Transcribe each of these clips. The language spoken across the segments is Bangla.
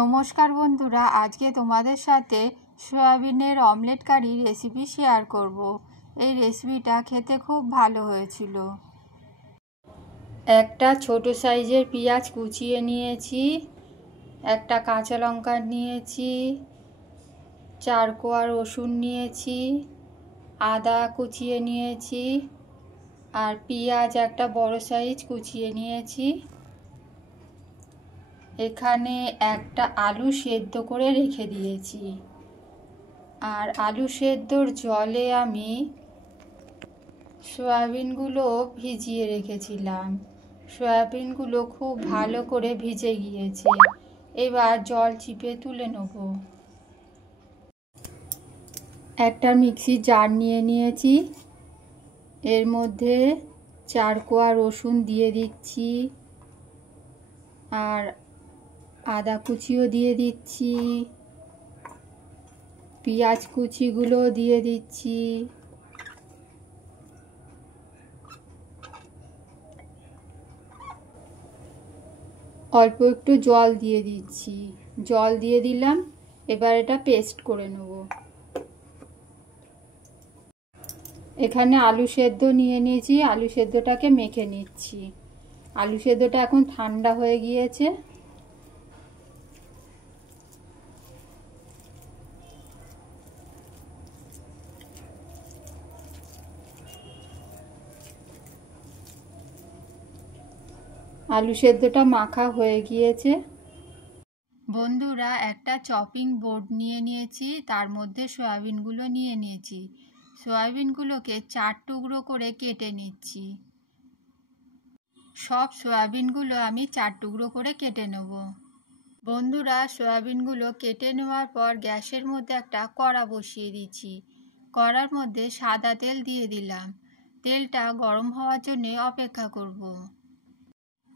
নমস্কার বন্ধুরা, আজকে তোমাদের সাথে সয়াবিনের অমলেট কারি রেসিপি শেয়ার করব। এই রেসিপিটা খেতে খুব ভালো হয়েছিল। একটা ছোট সাইজের পেঁয়াজ কুচিয়ে নিয়েছি, একটা কাঁচা লঙ্কা নিয়েছি, 4 কোয়া রসুন নিয়েছি, আদা কুচিয়ে নিয়েছি, আর পেঁয়াজ একটা বড় সাইজ কুচিয়ে নিয়েছি। এখানে একটা আলু সেদ্ধ করে রেখে দিয়েছি, আর আলু সেদ্ধর জলে আমি সয়াবিনগুলো ভিজিয়ে রেখেছিলাম। সয়াবিনগুলো খুব ভালো করে ভিজে গিয়েছে। এবার জল চিপে তুলে নেব। একটা মিক্সির জার নিয়ে নিয়েছি, এর মধ্যে 4 কোয়া রসুন দিয়ে দিচ্ছি, আর আদা কুচিও দিয়ে দিচ্ছি, পেঁয়াজ কুচিগুলো দিয়ে দিচ্ছি, অল্প একটু জল দিয়ে দিচ্ছি। জল দিয়ে দিলাম, এবার এটা পেস্ট করে নেব। এখানে আলু সেদ্ধ নিয়ে নিয়েছি, আলু সেদ্ধটাকে মেখে নিচ্ছি। আলু সেদ্ধটা এখন ঠান্ডা হয়ে গিয়েছে। আলু সেদ্ধটা মাখা হয়ে গিয়েছে। বন্ধুরা, একটা চপিং বোর্ড নিয়ে নিয়েছি, তার মধ্যে সয়াবিনগুলো নিয়ে নিয়েছি। সয়াবিনগুলোকে 4 টুকরো করে কেটে নিচ্ছি। সব সয়াবিনগুলো আমি 4 টুকরো করে কেটে নেব। বন্ধুরা, সয়াবিনগুলো কেটে নেওয়ার পর গ্যাসের মধ্যে একটা কড়া বসিয়ে দিচ্ছি। কড়ার মধ্যে সাদা তেল দিয়ে দিলাম। তেলটা গরম হওয়ার জন্য অপেক্ষা করব।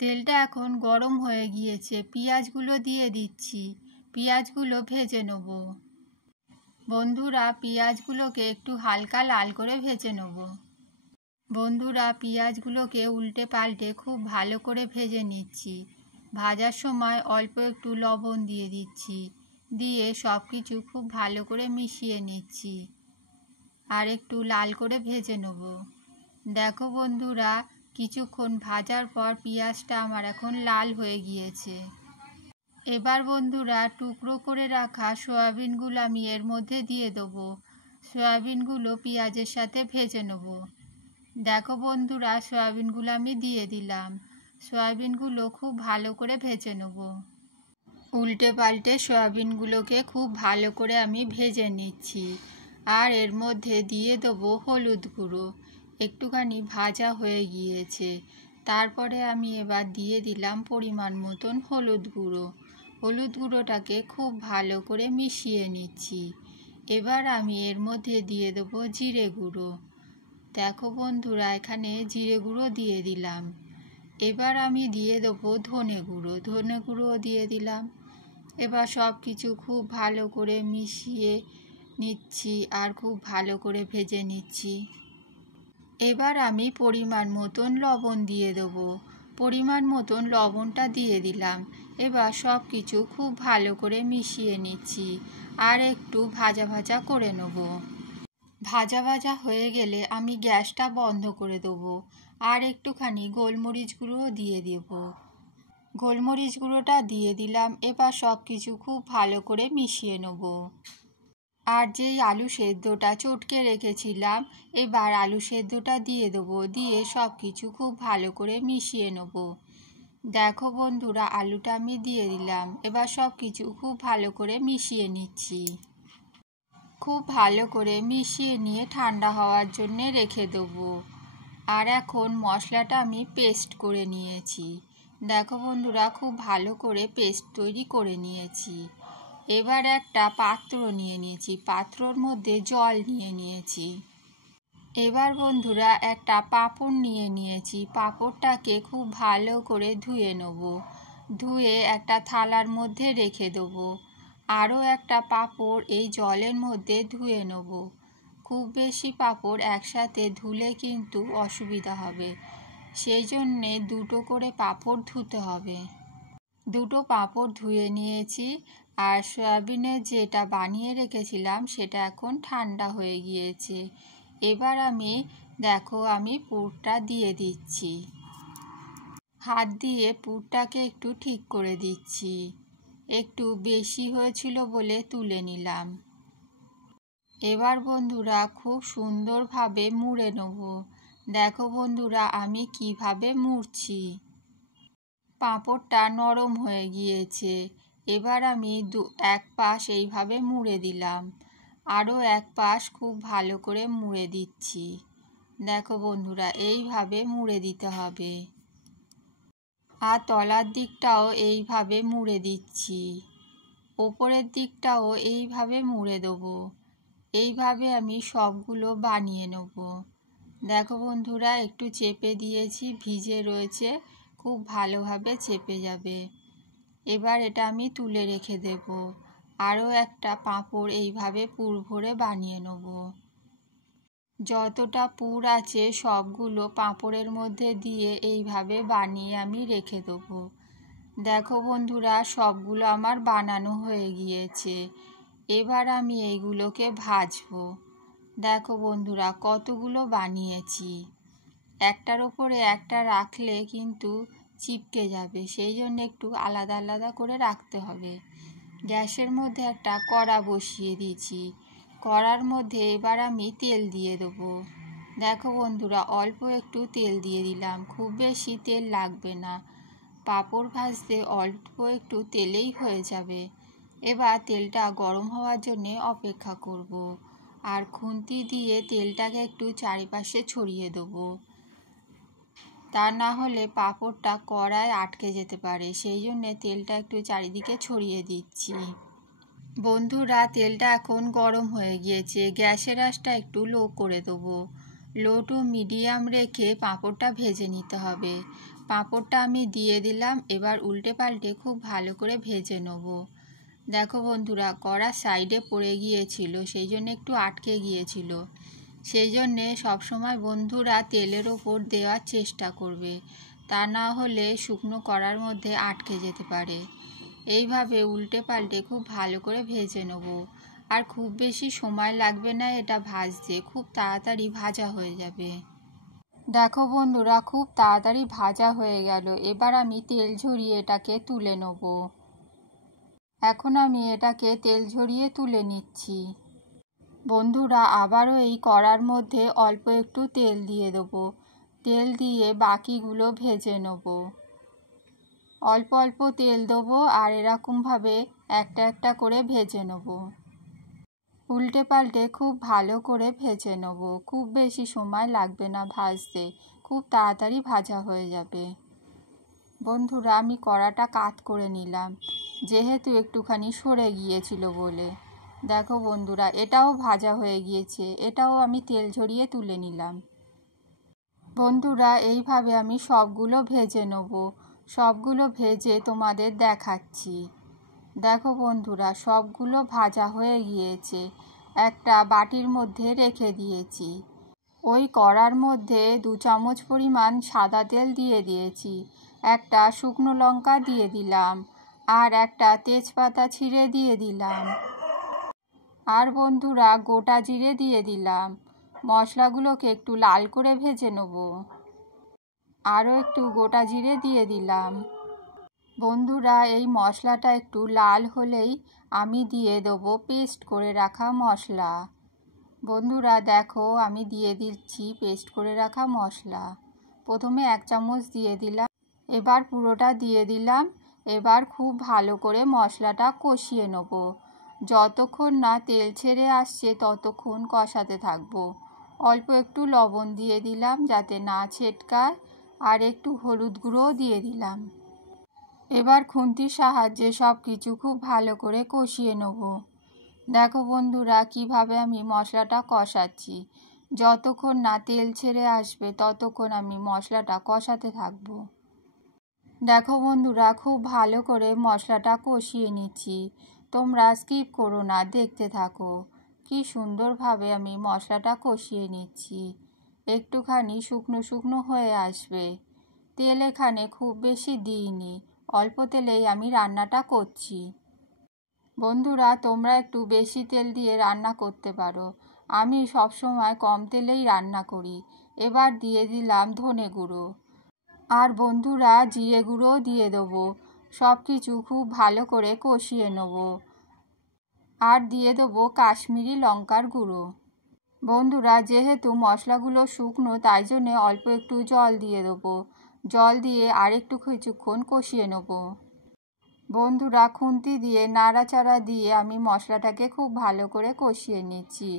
তেলটা এখন গরম হয়ে গিয়েছে, পেঁয়াজগুলো দিয়ে দিচ্ছি। পেঁয়াজগুলো ভেজে নেব। বন্ধুরা, পেঁয়াজগুলোকে একটু হালকা লাল করে ভেজে নেব। বন্ধুরা, পেঁয়াজগুলোকে উল্টে পাল্টে খুব ভালো করে ভেজে নিচ্ছি। ভাজার সময় অল্প একটু লবণ দিয়ে দিচ্ছি, দিয়ে সব কিছু খুব ভালো করে মিশিয়ে নিচ্ছি, আর একটু লাল করে ভেজে নেব। দেখো বন্ধুরা, কিছুক্ষণ ভাজার পর পেঁয়াজটা আমার এখন লাল হয়ে গিয়েছে। এবার বন্ধুরা, টুকরো করে রাখা সয়াবিনগুলো আমি এর মধ্যে দিয়ে দেবো। সয়াবিনগুলো পেঁয়াজের সাথে ভেজে নেব। দেখো বন্ধুরা, সয়াবিনগুলো আমি দিয়ে দিলাম। সয়াবিনগুলো খুব ভালো করে ভেজে নেব। উল্টে পাল্টে সয়াবিনগুলোকে খুব ভালো করে আমি ভেজে নিচ্ছি, আর এর মধ্যে দিয়ে দেবো হলুদ গুঁড়ো। একটুখানি ভাজা হয়ে গিয়েছে, তারপরে আমি এবার দিয়ে দিলাম পরিমাণ মতন হলুদ গুঁড়ো। হলুদ গুঁড়োটাকে খুব ভালো করে মিশিয়ে নিচ্ছি। এবার আমি এর মধ্যে দিয়ে দেবো জিরে গুঁড়ো। দেখো বন্ধুরা, এখানে জিরে গুঁড়ো দিয়ে দিলাম। এবার আমি দিয়ে দেবো ধনে গুঁড়ো দিয়ে দিলাম। এবার সব কিছু খুব ভালো করে মিশিয়ে নিচ্ছি, আর খুব ভালো করে ভেজে নিচ্ছি। এবার আমি পরিমাণ মতন লবণ দিয়ে দেবো। পরিমাণ মতন লবণটা দিয়ে দিলাম। এবার সব কিছু খুব ভালো করে মিশিয়ে নিচ্ছি, আর একটু ভাজা ভাজা করে নেব। ভাজা ভাজা হয়ে গেলে আমি গ্যাসটা বন্ধ করে দেবো, আর একটুখানি গোলমরিচ গুঁড়ো দিয়ে দেব। গোলমরিচ গুঁড়োটা দিয়ে দিলাম। এবার সব কিছু খুব ভালো করে মিশিয়ে নেব। আর যেই আলু সেদ্ধটা চটকে রেখেছিলাম, এবার আলু সেদ্ধটা দিয়ে দেবো। দিয়ে সব কিছু খুব ভালো করে মিশিয়ে নেব। দেখো বন্ধুরা, আলুটা আমি দিয়ে দিলাম। এবার সব কিছু খুব ভালো করে মিশিয়ে নিচ্ছি। খুব ভালো করে মিশিয়ে নিয়ে ঠান্ডা হওয়ার জন্যে রেখে দেবো। আর এখন মশলাটা আমি পেস্ট করে নিয়েছি। দেখো বন্ধুরা, খুব ভালো করে পেস্ট তৈরি করে নিয়েছি। এবার একটা পাত্র নিয়ে নিয়েছি, পাত্রর মধ্যে জল নিয়ে নিয়েছি। এবার বন্ধুরা, একটা পাঁপড় নিয়ে নিয়েছি। পাঁপড়টাকে খুব ভালো করে ধুয়ে নেব। ধুয়ে একটা থালার মধ্যে রেখে দেবো। আরও একটা পাঁপড় এই জলের মধ্যে ধুয়ে নেব। খুব বেশি পাঁপড় একসাথে ধুলে কিন্তু অসুবিধা হবে, সেই জন্যে দুটো করে পাঁপড় ধুতে হবে। দুটো পাঁপড় ধুয়ে নিয়েছি, আর সয়াবিনের যেটা বানিয়ে রেখেছিলাম সেটা এখন ঠান্ডা হয়ে গিয়েছে। এবার আমি পুরটা দিয়ে দিচ্ছি। হাত দিয়ে পুরটাকে একটু ঠিক করে দিচ্ছি। একটু বেশি হয়েছিল বলে তুলে নিলাম। এবার বন্ধুরা খুব সুন্দরভাবে মুড়ে নেব। দেখো বন্ধুরা আমি কিভাবে মুড়ছি। পাঁপড়টা নরম হয়ে গিয়েছে। এবার আমি এক পাশ এইভাবে মুড়ে দিলাম। আরও এক পাশ খুব ভালো করে মুড়ে দিচ্ছি। দেখো বন্ধুরা এইভাবে মুড়ে দিতে হবে। আর তলার দিকটাও এইভাবে মুড়ে দিচ্ছি। ওপরের দিকটাও এইভাবে মুড়ে দেবো। এইভাবে আমি সবগুলো বানিয়ে নেব। দেখো বন্ধুরা একটু চেপে দিয়েছি, ভিজে রয়েছে, খুব ভালোভাবে চেপে যাবে। এবার এটা আমি তুলে রেখে দেব। আরও একটা পাঁপড় এইভাবে পুর ভরে বানিয়ে নেব। যতটা পুর আছে সবগুলো পাঁপড়ের মধ্যে দিয়ে এইভাবে বানিয়ে আমি রেখে দেবো। দেখো বন্ধুরা সবগুলো আমার বানানো হয়ে গিয়েছে। এবার আমি এইগুলোকে ভাজবো। দেখো বন্ধুরা কতগুলো বানিয়েছি। একটার ওপরে একটা রাখলে কিন্তু চিপকে যাবে, সেই জন্য একটু আলাদা আলাদা করে রাখতে হবে। গ্যাসের মধ্যে একটা কড়া বসিয়ে দিয়েছি। কড়ার মধ্যে এবার আমি তেল দিয়ে দেবো। দেখো বন্ধুরা অল্প একটু তেল দিয়ে দিলাম, খুব বেশি তেল লাগবে না। পাঁপড় ভাজতে অল্প একটু তেলেই হয়ে যাবে। এবার তেলটা গরম হওয়ার জন্যে অপেক্ষা করব। আর খুন্তি দিয়ে তেলটাকে একটু চারিপাশে ছড়িয়ে দেবো। তা না হলে পাঁপড়টা কড়ায় আটকে যেতে পারে, সেই জন্যে তেলটা একটু চারিদিকে ছড়িয়ে দিচ্ছি। বন্ধুরা তেলটা এখন গরম হয়ে গিয়েছে। গ্যাসের আঁচটা একটু লো করে দেবো। লো টু মিডিয়াম রেখে পাঁপড়টা ভেজে নিতে হবে। পাঁপড়টা আমি দিয়ে দিলাম। এবার উল্টে পাল্টে খুব ভালো করে ভেজে নেব। দেখো বন্ধুরা কড়া সাইডে পড়ে গিয়েছিল, সেই জন্য একটু আটকে গিয়েছিল। সেই জন্যে সবসময় বন্ধুরা তেলের ওপর দেওয়ার চেষ্টা করবে, তা না হলে শুকনো কড়ার মধ্যে আটকে যেতে পারে। এইভাবে উল্টে পাল্টে খুব ভালো করে ভেজে নেব। আর খুব বেশি সময় লাগবে না এটা ভাজতে, খুব তাড়াতাড়ি ভাজা হয়ে যাবে। দেখো বন্ধুরা খুব তাড়াতাড়ি ভাজা হয়ে গেল। এবার আমি তেল ঝরিয়ে এটাকে তুলে নেব। এখন আমি এটাকে তেল ঝরিয়ে তুলে নিচ্ছি। বন্ধুরা আবারও এই কড়ার মধ্যে অল্প একটু তেল দিয়ে দেবো। তেল দিয়ে বাকিগুলো ভেজে নেব। অল্প অল্প তেল দেবো আর এরকমভাবে একটা একটা করে ভেজে নেব। উল্টে পাল্টে খুব ভালো করে ভেজে নেব। খুব বেশি সময় লাগবে না ভাজতে, খুব তাড়াতাড়ি ভাজা হয়ে যাবে। বন্ধুরা আমি কড়াটা কাত করে নিলাম, যেহেতু একটুখানি সরে গিয়েছিল বলে। দেখো বন্ধুরা এটাও ভাজা হয়ে গিয়েছে, এটাও আমি তেল ঝরিয়ে তুলে নিলাম। বন্ধুরা এইভাবে আমি সবগুলো ভেজে নেব। সবগুলো ভেজে তোমাদের দেখাচ্ছি। দেখো বন্ধুরা সবগুলো ভাজা হয়ে গিয়েছে। একটা বাটির মধ্যে রেখে দিয়েছি। ওই কড়ার মধ্যে 2 চামচ পরিমাণ সাদা তেল দিয়ে দিয়েছি। একটা শুকনো লঙ্কা দিয়ে দিলাম, আর একটা তেজপাতা ছিঁড়ে দিয়ে দিলাম। আর বন্ধুরা গোটা জিরে দিয়ে দিলাম। মশলাগুলোকে একটু লাল করে ভেজে নেব। আরও একটু গোটা জিরে দিয়ে দিলাম। বন্ধুরা এই মশলাটা একটু লাল হলেই আমি দিয়ে দেবো পেস্ট করে রাখা মশলা। বন্ধুরা দেখো আমি দিয়ে দিচ্ছি পেস্ট করে রাখা মশলা। প্রথমে 1 চামচ দিয়ে দিলাম, এবার পুরোটা দিয়ে দিলাম। এবার খুব ভালো করে মশলাটা কষিয়ে নেব। যতক্ষণ না তেল ছেড়ে আসছে ততক্ষণ কষাতে থাকবো। অল্প একটু লবণ দিয়ে দিলাম যাতে না ছেটকায়, আর একটু হলুদ গুঁড়োও দিয়ে দিলাম। এবার খুন্তির সাহায্যে সব কিছু খুব ভালো করে কষিয়ে নেব। দেখো বন্ধুরা কিভাবে আমি মশলাটা কষাচ্ছি। যতক্ষণ না তেল ছেড়ে আসবে ততক্ষণ আমি মশলাটা কষাতে থাকবো। দেখো বন্ধুরা খুব ভালো করে মশলাটা কষিয়ে নিচ্ছি। তোমরা স্কিপ করো না, দেখতে থাকো। কি সুন্দরভাবে আমি মশলাটা কষিয়ে নিচ্ছি। একটুখানি শুকনো শুকনো হয়ে আসবে। তেল এখানে খুব বেশি দিইনি, অল্প তেলেই আমি রান্নাটা করছি। বন্ধুরা, তোমরা একটু বেশি তেল দিয়ে রান্না করতে পারো, আমি সবসময় কম তেলেই রান্না করি। এবার দিয়ে দিলাম ধনে গুঁড়ো, আর বন্ধুরা জিরে গুঁড়োও দিয়ে দেবো। সব কিছু খুব ভালো করে কষিয়ে নেব। আর দিয়ে দেবো কাশ্মীরি লঙ্কার গুঁড়ো। বন্ধুরা, যেহেতু মশলাগুলো শুকনো তাই জন্যে অল্প একটু জল দিয়ে দেবো। জল দিয়ে আরেকটু কিছুক্ষণ কষিয়ে নেব। বন্ধুরা, খুন্তি দিয়ে নাড়াচাড়া দিয়ে আমি মশলাটাকে খুব ভালো করে কষিয়ে নিচ্ছি,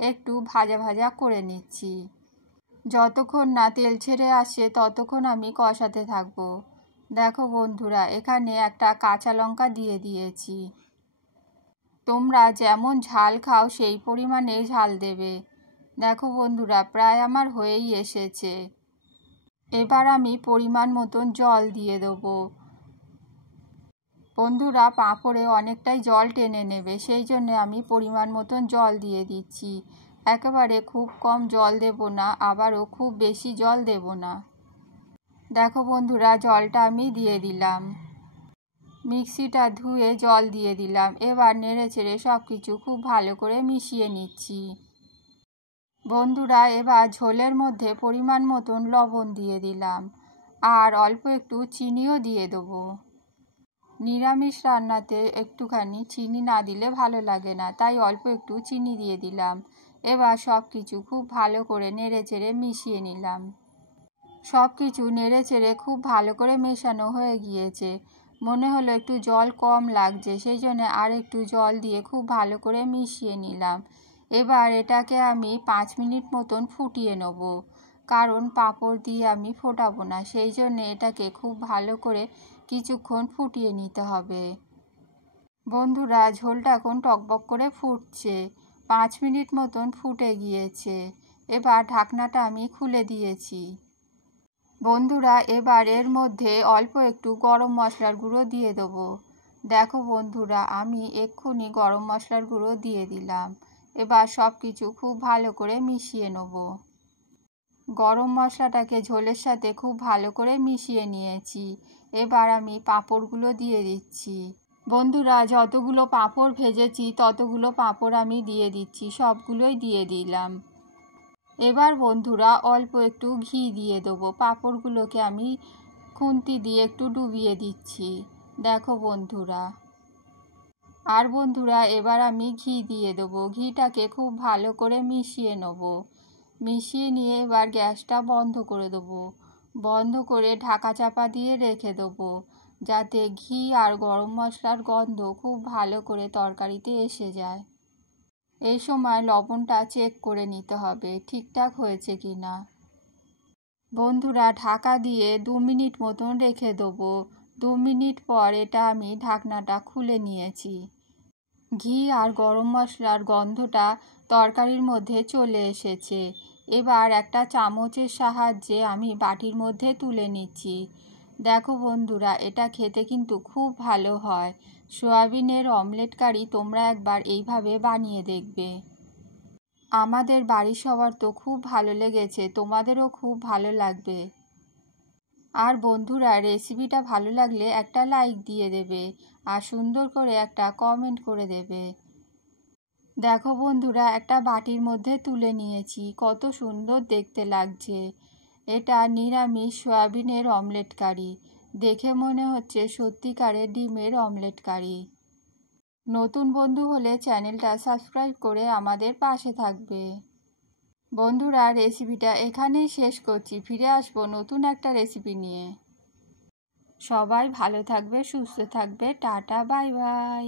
একটু ভাজা ভাজা করে নিচ্ছি। যতক্ষণ না তেল ছেড়ে আসছে ততক্ষণ আমি কষাতে থাকবো। দেখো বন্ধুরা, এখানে একটা কাঁচা লঙ্কা দিয়ে দিয়েছি। তোমরা যেমন ঝাল খাও সেই পরিমাণে ঝাল দেবে। দেখো বন্ধুরা, প্রায় আমার হয়েই এসেছে। এবার আমি পরিমাণ মতন জল দিয়ে দেবো। বন্ধুরা, পাঁপড়ে অনেকটাই জল টেনে নেবে, সেই জন্য আমি পরিমাণ মতন জল দিয়ে দিচ্ছি। একেবারে খুব কম জল দেব না, আবারও খুব বেশি জল দেব না। দেখো বন্ধুরা, জলটা আমি দিয়ে দিলাম। মিক্সিটা ধুয়ে জল দিয়ে দিলাম। এবার নেড়ে চেড়ে সব কিছু খুব ভালো করে মিশিয়ে নিচ্ছি। বন্ধুরা, এবার ঝোলের মধ্যে পরিমাণ মতন লবণ দিয়ে দিলাম, আর অল্প একটু চিনিও দিয়ে দেবো। নিরামিষ রান্নাতে একটুখানি চিনি না দিলে ভালো লাগে না, তাই অল্প একটু চিনি দিয়ে দিলাম। এবার সব কিছু খুব ভালো করে নেড়ে চেড়ে মিশিয়ে নিলাম। সব কিছু নেড়ে চেড়ে খুব ভালো করে মেশানো হয়ে গিয়েছে। মনে হলো একটু জল কম লাগছে, সেই জন্য আর একটু জল দিয়ে খুব ভালো করে মিশিয়ে নিলাম। এবার এটাকে আমি 5 মিনিট মতন ফুটিয়ে নেব, কারণ পাঁপড় দিয়ে আমি ফোটাবো না, সেই জন্য এটাকে খুব ভালো করে কিছুক্ষণ ফুটিয়ে নিতে হবে। বন্ধুরা, ঝোলটা এখন টকবক করে ফুটছে। 5 মিনিট মতন ফুটে গিয়েছে। এবার ঢাকনাটা আমি খুলে দিয়েছি। বন্ধুরা, এবার এর মধ্যে অল্প একটু গরম মশলার গুঁড়ো দিয়ে দেবো। দেখো বন্ধুরা, আমি এক্ষুনি গরম মশলার গুঁড়ো দিয়ে দিলাম। এবার সব কিছু খুব ভালো করে মিশিয়ে নেব। গরম মশলাটাকে ঝোলের সাথে খুব ভালো করে মিশিয়ে নিয়েছি। এবার আমি পাঁপড়গুলো দিয়ে দিচ্ছি। বন্ধুরা, যতগুলো পাঁপড় ভেজেছি ততগুলো পাঁপড় আমি দিয়ে দিচ্ছি, সবগুলোই দিয়ে দিলাম। এবার বন্ধুরা অল্প একটু ঘি দিয়ে দেবো। পাঁপড়গুলোকে আমি খুন্তি দিয়ে একটু ডুবিয়ে দিচ্ছি। দেখো বন্ধুরা, আর বন্ধুরা এবার আমি ঘি দিয়ে দেবো। ঘিটাকে খুব ভালো করে মিশিয়ে নেব। মিশিয়ে নিয়ে এবার গ্যাসটা বন্ধ করে দেবো। বন্ধ করে ঢাকা চাপা দিয়ে রেখে দেবো, যাতে ঘি আর গরম মশলার গন্ধ খুব ভালো করে তরকারিতে এসে যায়। এই সময় লবণটা চেক করে নিতে হবে ঠিকঠাক হয়েছে কি না। বন্ধুরা, ঢাকা দিয়ে 2 মিনিট মতন রেখে দেবো। 2 মিনিট পর এটা আমি ঢাকনাটা খুলে নিয়েছি। ঘি আর গরম মশলার গন্ধটা তরকারির মধ্যে চলে এসেছে। এবার একটা চামচের সাহায্যে আমি বাটির মধ্যে তুলে নিচ্ছি। দেখো বন্ধুরা, এটা খেতে কিন্তু খুব ভালো হয়। সয়াবিনের অমলেট কারি তোমরা একবার এইভাবে বানিয়ে দেখবে। আমাদের বাড়ির সবার তো খুব ভালো লেগেছে, তোমাদেরও খুব ভালো লাগবে। আর বন্ধুরা, রেসিপিটা ভালো লাগলে একটা লাইক দিয়ে দেবে, আর সুন্দর করে একটা কমেন্ট করে দেবে। দেখো বন্ধুরা, একটা বাটির মধ্যে তুলে নিয়েছি, কত সুন্দর দেখতে লাগছে। এটা নিরামিষ সয়াবিনের অমলেট কারি। দেখে মনে হচ্ছে সত্যিকারের ডিমের অমলেট কারি। নতুন বন্ধু হলে চ্যানেলটা সাবস্ক্রাইব করে আমাদের পাশে থাকবে। বন্ধুরা, রেসিপিটা এখানেই শেষ করছি। ফিরে আসবো নতুন একটা রেসিপি নিয়ে। সবাই ভালো থাকবে, সুস্থ থাকবে। Tata, bye bye.